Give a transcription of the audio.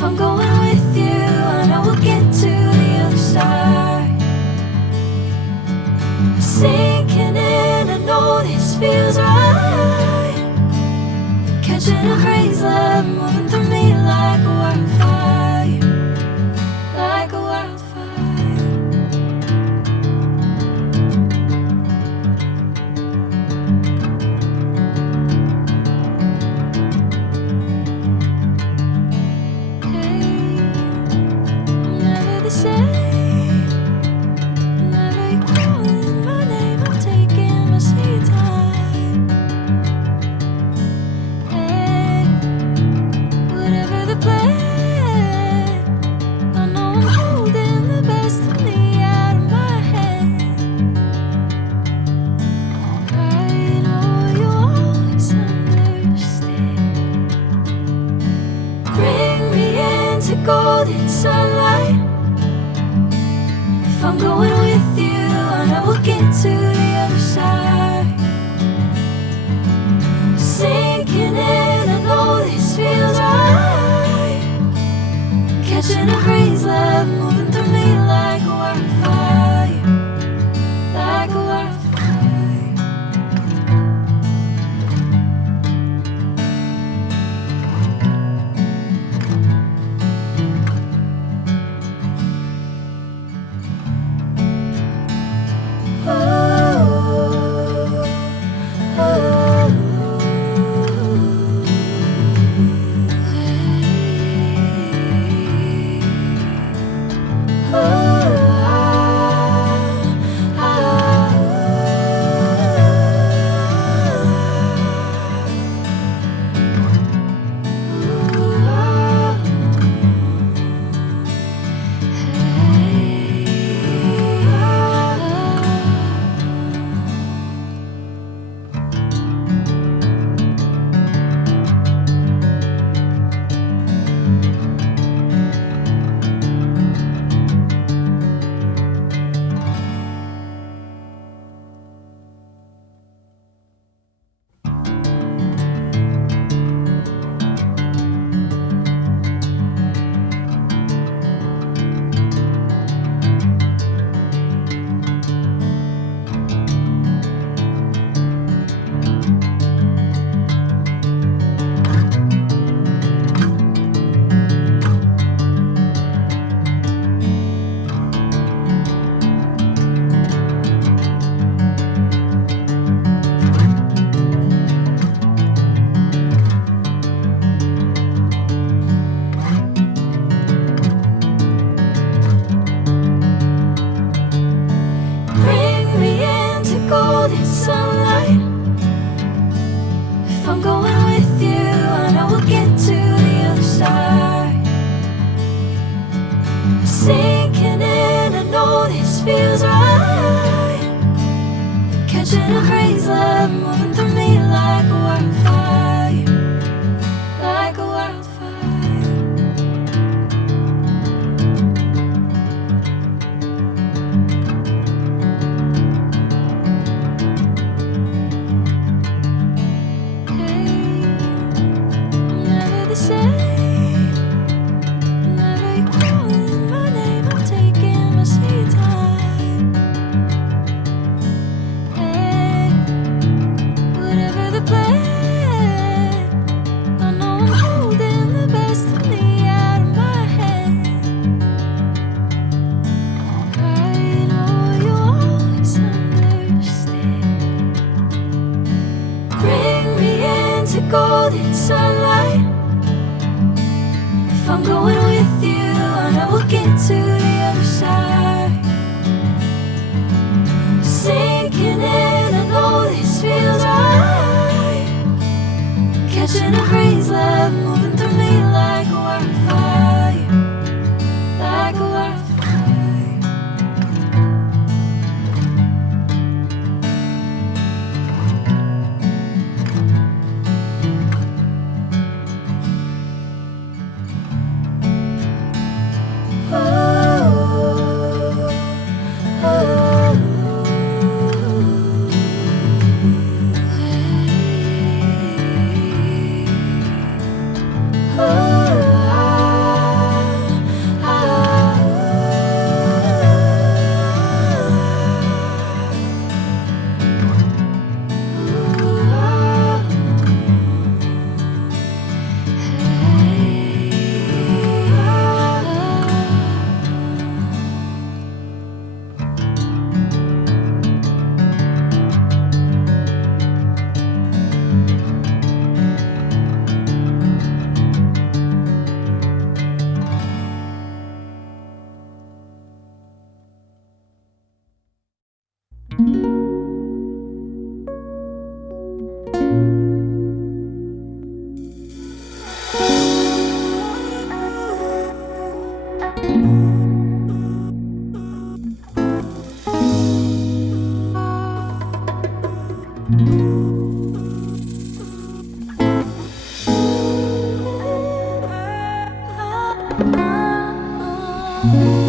If I'm going with you, I know we'll get to the other side. Sinking in, I know this feels right. Catching a crazy love, moving through me like a wildfire, like a wildfire. Hey, I'm never the same. Whenever you're calling my name, I'm taking my sweet time. Hey, whatever the plan, I know I'm holding the best of me out of my hand. I know you'll always understand. Bring me into golden sunlight. If I'm going with you, I know we'll get to the other side. Sinking in, I know this feels right. Catching a crazy love, moving through me like a wildfire, like a wildfire. Bring me into golden sunlight. If I'm going with you, I know we'll get to the other side. Sinking in, I know this feels right. Catching a crazy love, moving through me like a wildfire, like a wildfire. Hey, I'm never the same. Whenever you're calling my name, I'm taking my sweet time. Hey, whatever the plan, I know I'm holding the best of me out of my hand. I know you'll always understand. Bring me into golden sunlight. If I'm going with you, I know we'll get to the other side. Sinking in, I know this feels right. Catching a crazy love, moving through me like a wildfire, like a wildfire. oh.